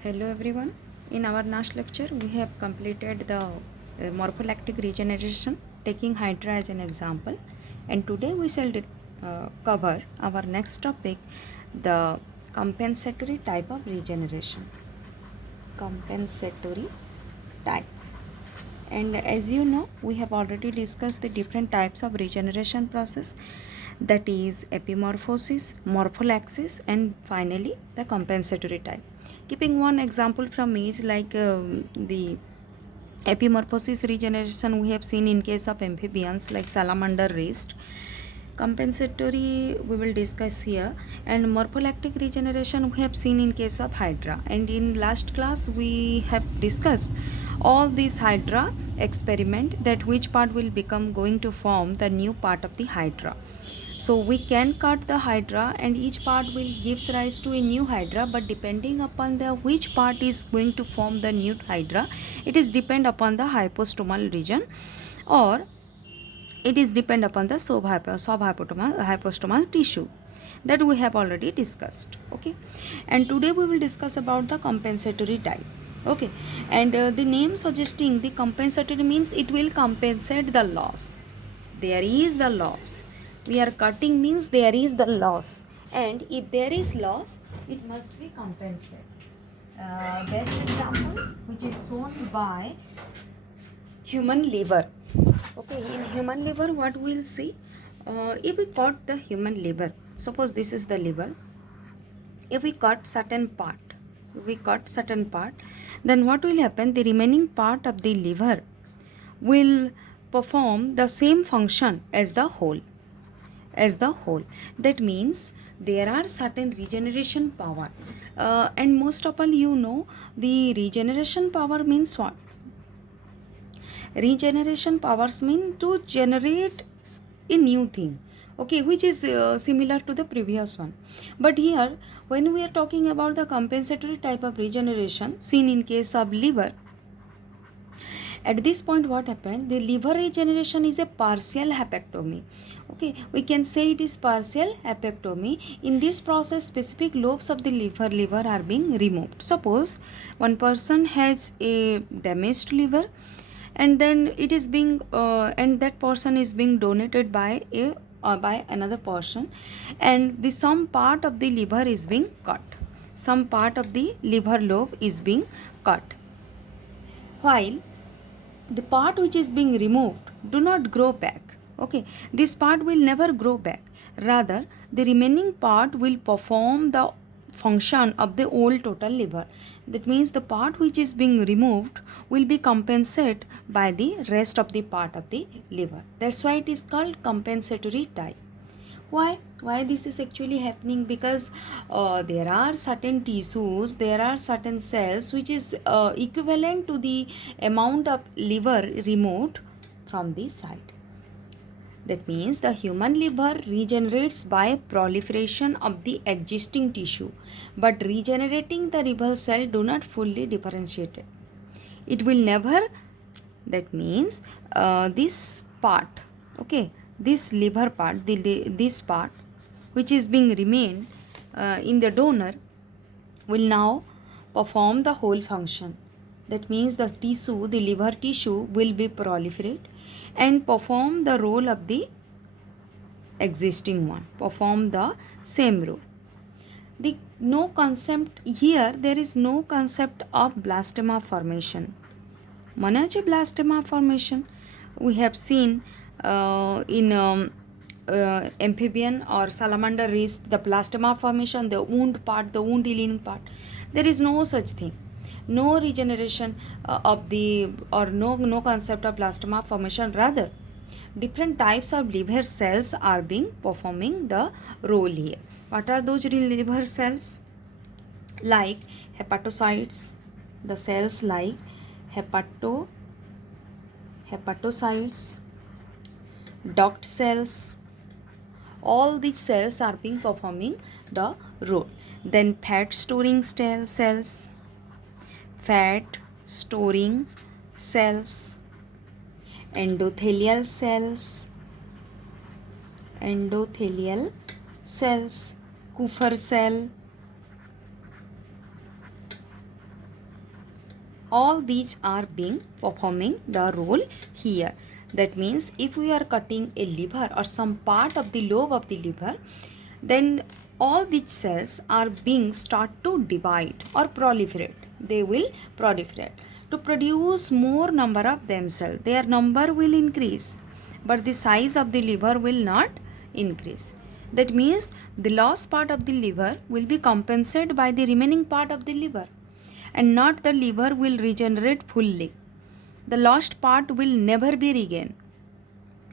Hello everyone. In our last lecture, we have completed the morpholactic regeneration, taking Hydra as an example, and today we shall cover our next topic, the compensatory type of regeneration. Compensatory type. And as you know, we have already discussed the different types of regeneration process, that is epimorphosis, morphollaxis, and finally the compensatory type. Keeping one example from me is like the epimorphosis regeneration we have seen in case of amphibians like salamander wrist. Compensatory we will discuss here, and morpholactic regeneration we have seen in case of hydra. And in last class we have discussed all these hydra experiment, that which part will become going to form the new part of the hydra. So we can cut the hydra and each part will gives rise to a new hydra, but depending upon the which part is going to form the new hydra, it is depend upon the hypostomal region, or it is depend upon the subhypostomal tissue that we have already discussed. Okay, and today we will discuss about the compensatory type. Okay, and the name suggesting the compensatory means it will compensate the loss. There is the loss. We are cutting means there is the loss, and if there is loss, it must be compensated. Best example which is shown by human liver. Okay, in human liver what we'll see, if we cut the human liver, suppose this is the liver, if we cut certain part, then what will happen, the remaining part of the liver will perform the same function as the whole. That means there are certain regeneration power, and most of all you know the regeneration power means what. Regeneration powers mean to generate a new thing, okay, which is similar to the previous one. But here when we are talking about the compensatory type of regeneration seen in case of liver, at this point what happened, the liver regeneration is a partial hepectomy. Okay, we can say it is partial hepectomy. In this process specific lobes of the liver are being removed. Suppose one person has a damaged liver, and then it is being and that person is being donated by a by another person, and the some part of the liver is being cut, some part of the liver lobe is being cut, while the part which is being removed do not grow back. Okay, this part will never grow back, rather the remaining part will perform the function of the old total liver. That means the part which is being removed will be compensated by the rest of the part of the liver. That's why it is called compensatory type. Why this is actually happening? Because there are certain tissues, there are certain cells which is equivalent to the amount of liver removed from the side. That means the human liver regenerates by proliferation of the existing tissue, but regenerating the liver cell do not fully differentiate it. It will never. That means this part, okay, this liver part, this part which is being remained in the donor will now perform the whole function. That means the tissue, the liver tissue will be proliferate and perform the role of the existing one, perform the same role. The no concept here, there is no concept of blastema formation. Monache blastema formation we have seen in amphibian or salamander wrist, the blastema formation, the wound part, the wound healing part. There is no such thing, no regeneration of the, or no concept of blastema formation. Rather, different types of liver cells are being performing the role here. What are those liver cells? Like hepatocytes, the cells like hepatocytes, duct cells, all these cells are being performing the role. Then fat storing cells, endothelial cells, Kupffer cell, all these are being performing the role here. That means if we are cutting a liver or some part of the lobe of the liver, then all these cells are being start to divide or proliferate. They will proliferate to produce more number of themselves. Their number will increase, but the size of the liver will not increase. That means the lost part of the liver will be compensated by the remaining part of the liver, and not the liver will regenerate fully. The lost part will never be regained.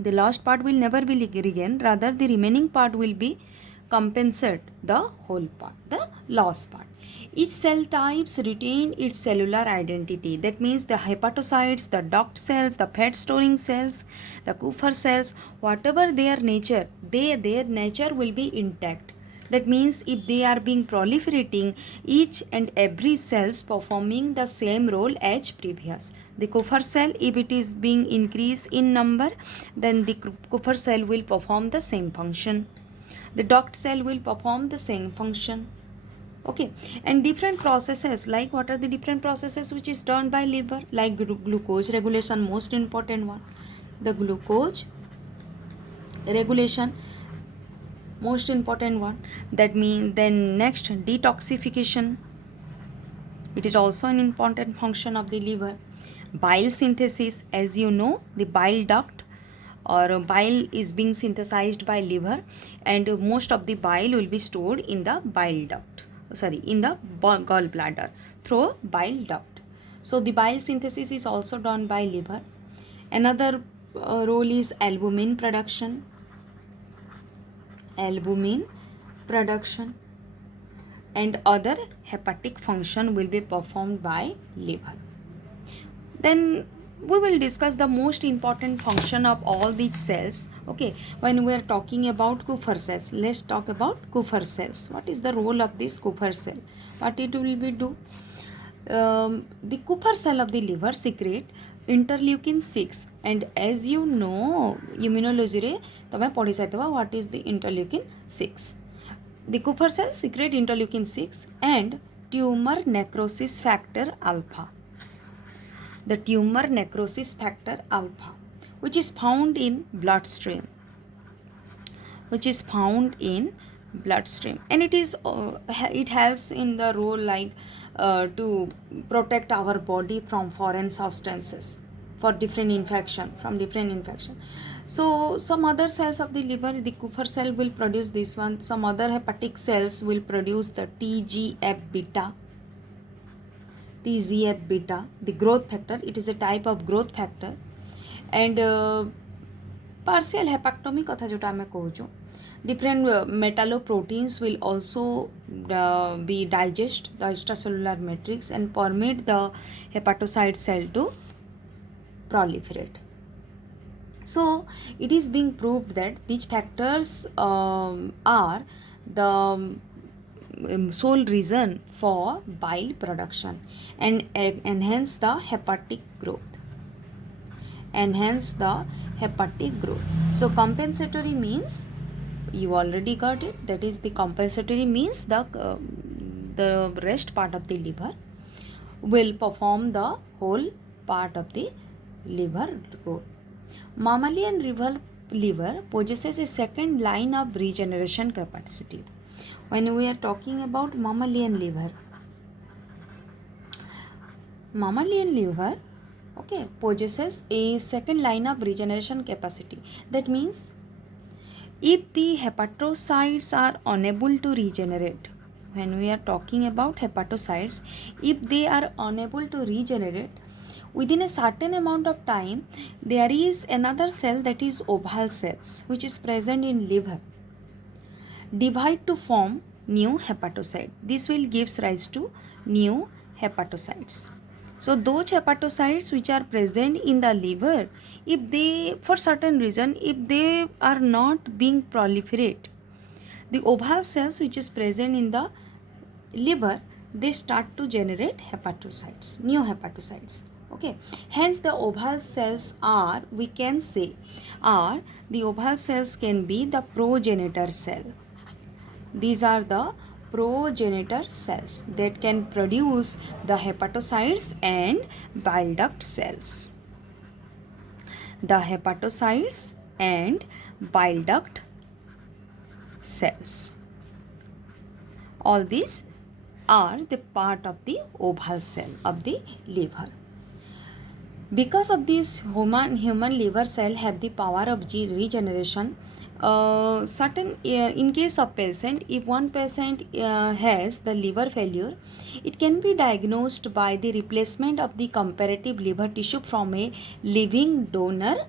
The lost part will never be regained, rather the remaining part will be compensate the whole part, the lost part. Each cell types retain its cellular identity. That means the hepatocytes, the duct cells, the fat storing cells, the Kupffer cells, whatever their nature, their nature will be intact. That means if they are being proliferating, each and every cells performing the same role as previous. The Kupffer cell, if it is being increased in number, then the Kupffer cell will perform the same function. The duct cell will perform the same function. Okay, and different processes, like what are the different processes which is done by liver? Like glucose regulation, most important one. The glucose regulation, most important one. That means then next, detoxification. It is also an important function of the liver. Bile synthesis, as you know, the bile duct or bile is being synthesized by liver, and most of the bile will be stored in the bile duct, in the gallbladder through bile duct. So the bile synthesis is also done by liver. Another role is albumin production. Albumin production and other hepatic function will be performed by liver. Then we will discuss the most important function of all these cells. Okay, when we are talking about Kupffer cells, let's talk about Kupffer cells. What is the role of this Kupffer cell? What it will be do? The Kupffer cell of the liver secrete interleukin 6, and as you know, immunology re tame पढ़ी साइतबा what is the interleukin 6. The Kupffer cell secrete interleukin 6 and tumor necrosis factor alpha. The tumor necrosis factor alpha, which is found in bloodstream, and it is it helps in the role like to protect our body from foreign substances for different infection, So some other cells of the liver, the Kupffer cell will produce this one. Some other hepatic cells will produce the TGF beta, the growth factor. It is a type of growth factor. And partial hepectomy katha jota ame kohuchu, different metalloproteins will also be digest the extracellular matrix and permit the hepatocyte cell to proliferate. So it is being proved that these factors are the sole reason for bile production and enhance the hepatic growth. So compensatory means, you already got it, that is the compensatory means the rest part of the liver will perform the whole part of the liver role. Mammalian liver possesses a second line of regeneration capacity. When we are talking about mammalian liver, okay, possesses a second line of regeneration capacity. That means if the hepatocytes are unable to regenerate, when we are talking about hepatocytes, if they are unable to regenerate, within a certain amount of time, there is another cell, that is oval cells, which is present in liver, divide to form new hepatocyte. This will gives rise to new hepatocytes. So those hepatocytes which are present in the liver, if they, for certain reason, if they are not being proliferate, the oval cells which is present in the liver, they start to generate hepatocytes, new hepatocytes. Okay, hence the oval cells are, we can say, the oval cells can be the progenitor cell. These are the progenitor cells that can produce the hepatocytes and bile duct cells. The hepatocytes and bile duct cells. All these are the part of the oval cell of the liver. Because of this, human liver cell have the power of regeneration. In case of patient, if one patient has the liver failure, it can be diagnosed by the replacement of the comparative liver tissue from a living donor,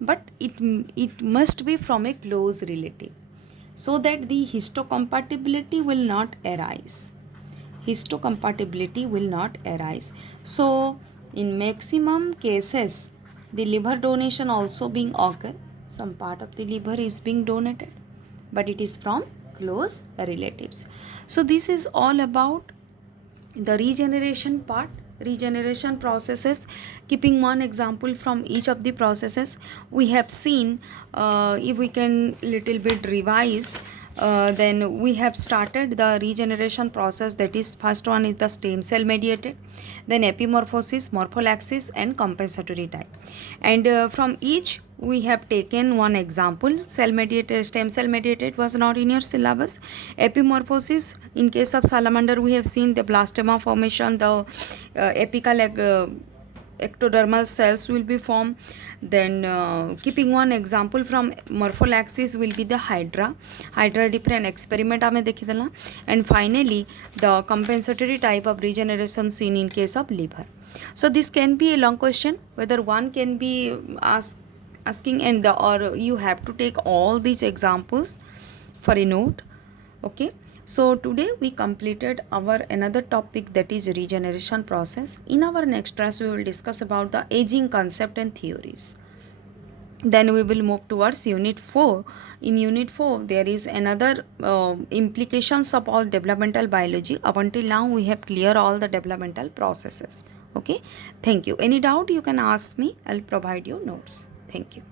but it must be from a close relative, so that the histocompatibility will not arise. So in maximum cases, the liver donation also being occur. Some part of the liver is being donated, but it is from close relatives. So this is all about the regeneration part, regeneration processes. Keeping one example from each of the processes, we have seen, if we can little bit revise, then we have started the regeneration process. That is, first one is the stem cell mediated, then epimorphosis, morphollaxis, and compensatory type. And from each we have taken one example. Cell mediated, stem cell mediated was not in your syllabus. Epimorphosis, in case of salamander, we have seen the blastema formation, the apical ectodermal cells will be formed. Then keeping one example from morphollaxis will be the hydra different experiment ame dekhidala. And finally the compensatory type of regeneration seen in case of liver. So this can be a long question, whether one can be asking, and or you have to take all these examples for a note. Okay, so today we completed our another topic, that is regeneration process. In our next class we will discuss about the aging concept and theories. Then we will move towards unit 4. In unit 4 there is another implications of all developmental biology. Up until now we have cleared all the developmental processes. Okay, thank you. Any doubt you can ask me, I'll provide you notes. Thank you.